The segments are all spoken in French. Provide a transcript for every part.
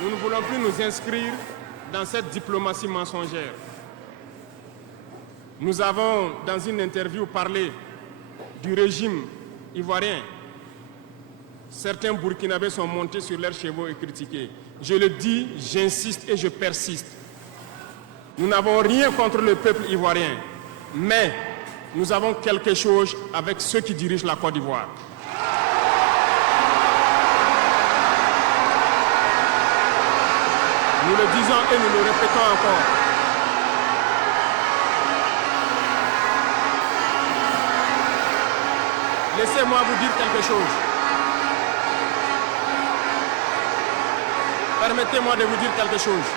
Nous ne voulons plus nous inscrire dans cette diplomatie mensongère. Nous avons, dans une interview, parlé du régime ivoirien. Certains Burkinabés sont montés sur leurs chevaux et critiqués. Je le dis, j'insiste et je persiste. Nous n'avons rien contre le peuple ivoirien, mais nous avons quelque chose avec ceux qui dirigent la Côte d'Ivoire. Nous le disons et nous le répétons encore. Laissez-moi vous dire quelque chose. Permettez-moi de vous dire quelque chose.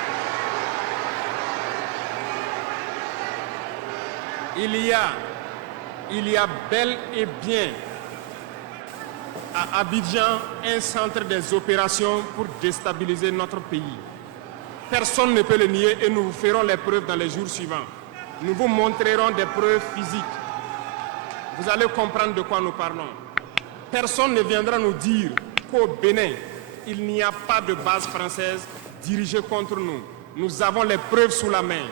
Il y a bel et bien à Abidjan un centre des opérations pour déstabiliser notre pays. Personne ne peut le nier et nous vous ferons les preuves dans les jours suivants. Nous vous montrerons des preuves physiques. Vous allez comprendre de quoi nous parlons. Personne ne viendra nous dire qu'au Bénin, il n'y a pas de base française dirigée contre nous. Nous avons les preuves sous la main.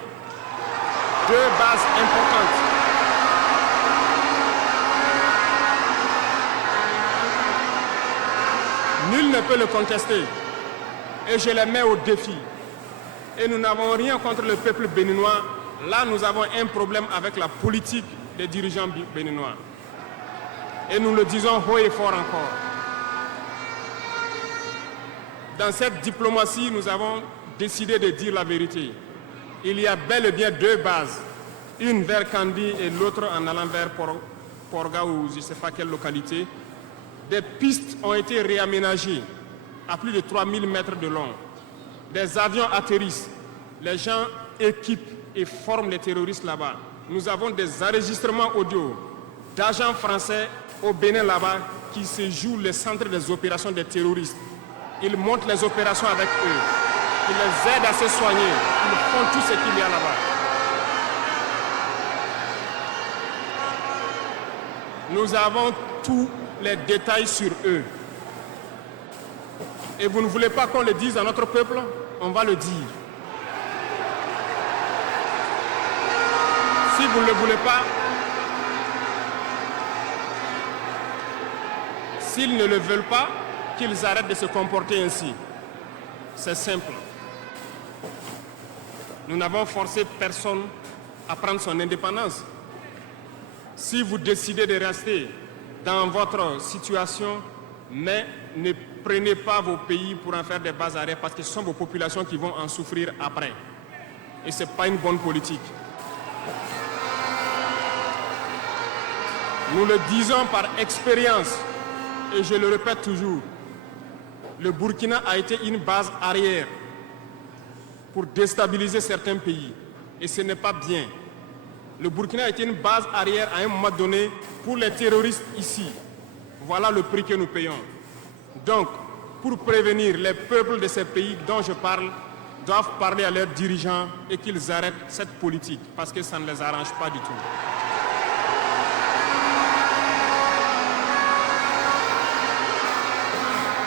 2 bases importantes. Nul ne peut le contester. Et je les mets au défi. Et nous n'avons rien contre le peuple béninois. Là, nous avons un problème avec la politique des dirigeants béninois. Et nous le disons haut et fort encore. Dans cette diplomatie, nous avons décidé de dire la vérité. Il y a bel et bien 2 bases. Une vers Kandi et l'autre en allant vers Porga ou je ne sais pas quelle localité. Des pistes ont été réaménagées à plus de 3000 mètres de long. Des avions atterrissent. Les gens équipent et forment les terroristes là-bas. Nous avons des enregistrements audio d'agents français au Bénin là-bas qui se jouent le centre des opérations des terroristes. Ils montent les opérations avec eux. Ils les aident à se soigner. Ils font tout ce qu'il y a là-bas. Nous avons tous les détails sur eux. Et vous ne voulez pas qu'on le dise à notre peuple? On va le dire. Si vous ne le voulez pas, s'ils ne le veulent pas, qu'ils arrêtent de se comporter ainsi. C'est simple. Nous n'avons forcé personne à prendre son indépendance. Si vous décidez de rester dans votre situation, mais ne prenez pas vos pays pour en faire des bases arrêts parce que ce sont vos populations qui vont en souffrir après. Et ce n'est pas une bonne politique. Nous le disons par expérience, et je le répète toujours, le Burkina a été une base arrière pour déstabiliser certains pays. Et ce n'est pas bien. Le Burkina a été une base arrière à un moment donné pour les terroristes ici. Voilà le prix que nous payons. Donc, pour prévenir les peuples de ces pays dont je parle, doivent parler à leurs dirigeants et qu'ils arrêtent cette politique parce que ça ne les arrange pas du tout.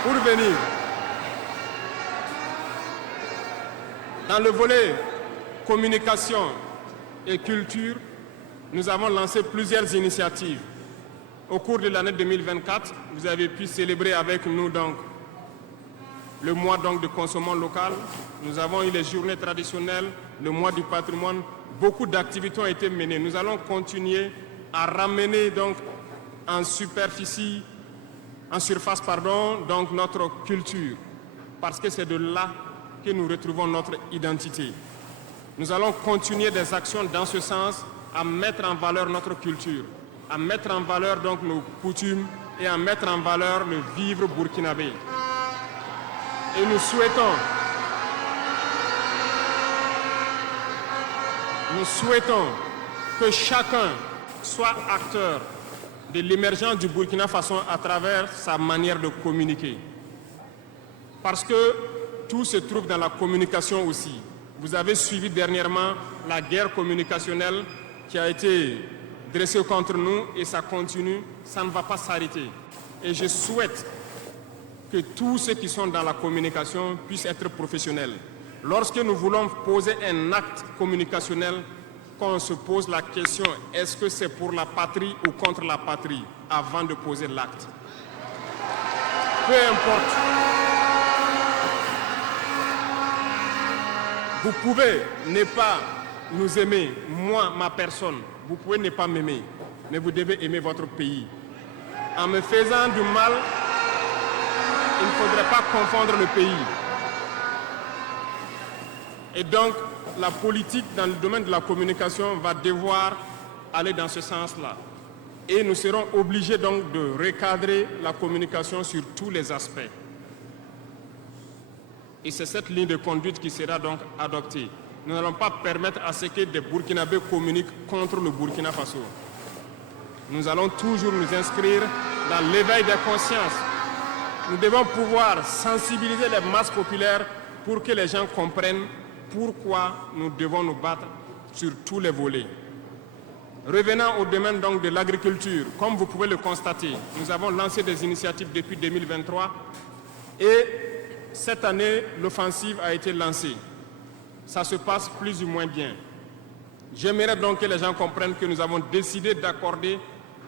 Pour venir, dans le volet communication et culture, nous avons lancé plusieurs initiatives. Au cours de l'année 2024, vous avez pu célébrer avec nous donc, le mois donc, de consommation locale. Nous avons eu les journées traditionnelles, le mois du patrimoine. Beaucoup d'activités ont été menées. Nous allons continuer à ramener donc, en surface, donc notre culture, parce que c'est de là que nous retrouvons notre identité. Nous allons continuer des actions dans ce sens, à mettre en valeur notre culture, à mettre en valeur donc nos coutumes et à mettre en valeur le vivre burkinabé. Et nous souhaitons que chacun soit acteur de l'émergence du Burkina Faso à travers sa manière de communiquer. Parce que tout se trouve dans la communication aussi. Vous avez suivi dernièrement la guerre communicationnelle qui a été dressée contre nous et ça continue, ça ne va pas s'arrêter. Et je souhaite que tous ceux qui sont dans la communication puissent être professionnels. Lorsque nous voulons poser un acte communicationnel, qu'on se pose la question, est-ce que c'est pour la patrie ou contre la patrie, avant de poser l'acte. Peu importe. Vous pouvez ne pas nous aimer, moi, ma personne. Vous pouvez ne pas m'aimer, mais vous devez aimer votre pays. En me faisant du mal, il ne faudrait pas confondre le pays. Et donc, la politique dans le domaine de la communication va devoir aller dans ce sens-là. Et nous serons obligés donc de recadrer la communication sur tous les aspects. Et c'est cette ligne de conduite qui sera donc adoptée. Nous n'allons pas permettre à ce que des Burkinabés communiquent contre le Burkina Faso. Nous allons toujours nous inscrire dans l'éveil des consciences. Nous devons pouvoir sensibiliser les masses populaires pour que les gens comprennent pourquoi nous devons nous battre sur tous les volets. Revenant au domaine donc de l'agriculture, comme vous pouvez le constater, nous avons lancé des initiatives depuis 2023 et cette année, l'offensive a été lancée. Ça se passe plus ou moins bien. J'aimerais donc que les gens comprennent que nous avons décidé d'accorder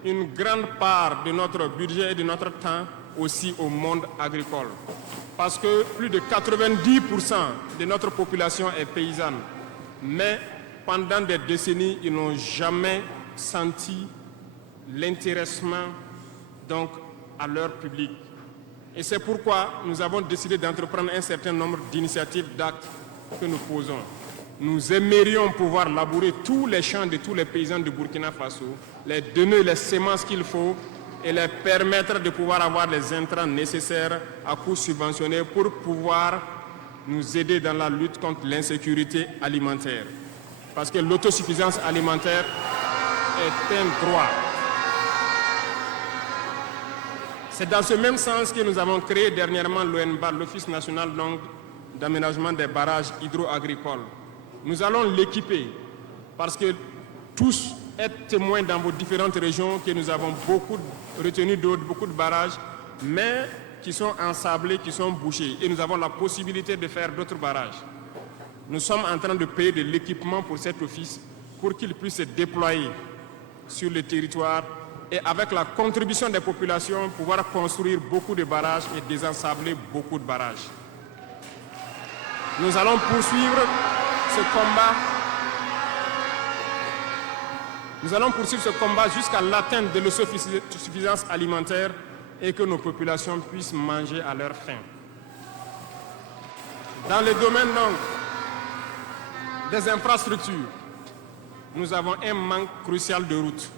une grande part de notre budget et de notre temps aussi au monde agricole. Parce que plus de 90% de notre population est paysanne. Mais pendant des décennies, ils n'ont jamais senti l'intéressement donc, à leur public. Et c'est pourquoi nous avons décidé d'entreprendre un certain nombre d'initiatives, d'actes que nous posons. Nous aimerions pouvoir labourer tous les champs de tous les paysans de Burkina Faso, les donner les semences qu'il faut et les permettre de pouvoir avoir les intrants nécessaires à coût subventionné pour pouvoir nous aider dans la lutte contre l'insécurité alimentaire. Parce que l'autosuffisance alimentaire est un droit. C'est dans ce même sens que nous avons créé dernièrement l'ONBA, l'Office national d'aménagement des barrages hydro-agricoles. Nous allons l'équiper parce que tous êtes témoins dans vos différentes régions que nous avons beaucoup de retenues d'eau, beaucoup de barrages, mais qui sont ensablés, qui sont bouchés. Et nous avons la possibilité de faire d'autres barrages. Nous sommes en train de payer de l'équipement pour cet office pour qu'il puisse se déployer sur le territoire et avec la contribution des populations, pouvoir construire beaucoup de barrages et désensabler beaucoup de barrages. Nous allons poursuivre ce combat. Nous allons poursuivre ce combat jusqu'à l'atteinte de l'autosuffisance alimentaire et que nos populations puissent manger à leur faim. Dans le domaine donc, des infrastructures, nous avons un manque crucial de routes.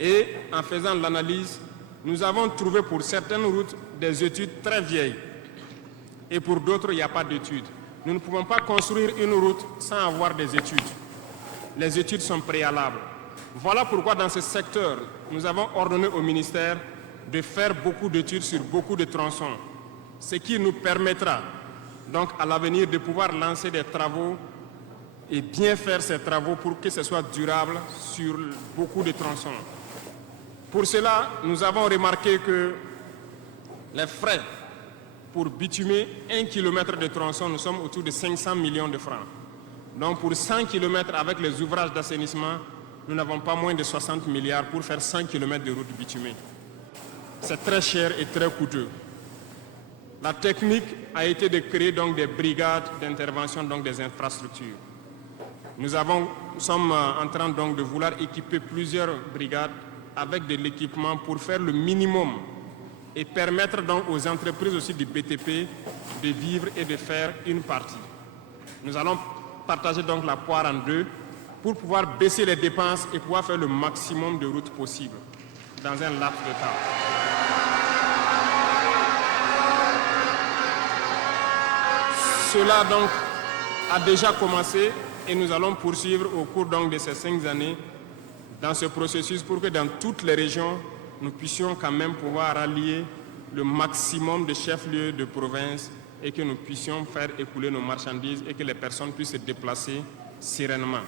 Et en faisant l'analyse, nous avons trouvé pour certaines routes des études très vieilles. Et pour d'autres, il n'y a pas d'études. Nous ne pouvons pas construire une route sans avoir des études. Les études sont préalables. Voilà pourquoi dans ce secteur, nous avons ordonné au ministère de faire beaucoup d'études sur beaucoup de tronçons, ce qui nous permettra donc à l'avenir de pouvoir lancer des travaux et bien faire ces travaux pour que ce soit durable sur beaucoup de tronçons. Pour cela, nous avons remarqué que les frais pour bitumer 1 km de tronçon, nous sommes autour de 500 millions de francs. Donc pour 100 km avec les ouvrages d'assainissement, nous n'avons pas moins de 60 milliards pour faire 100 km de route bitumée. C'est très cher et très coûteux. La technique a été de créer donc des brigades d'intervention, donc des infrastructures. Nous sommes en train donc de vouloir équiper plusieurs brigades avec de l'équipement pour faire le minimum et permettre donc aux entreprises aussi du BTP de vivre et de faire une partie. Nous allons partager donc la poire en deux pour pouvoir baisser les dépenses et pouvoir faire le maximum de routes possibles dans un laps de temps. Cela donc a déjà commencé et nous allons poursuivre au cours donc de ces 5 années dans ce processus pour que dans toutes les régions, nous puissions quand même pouvoir rallier le maximum de chefs-lieux de province et que nous puissions faire écouler nos marchandises et que les personnes puissent se déplacer sereinement.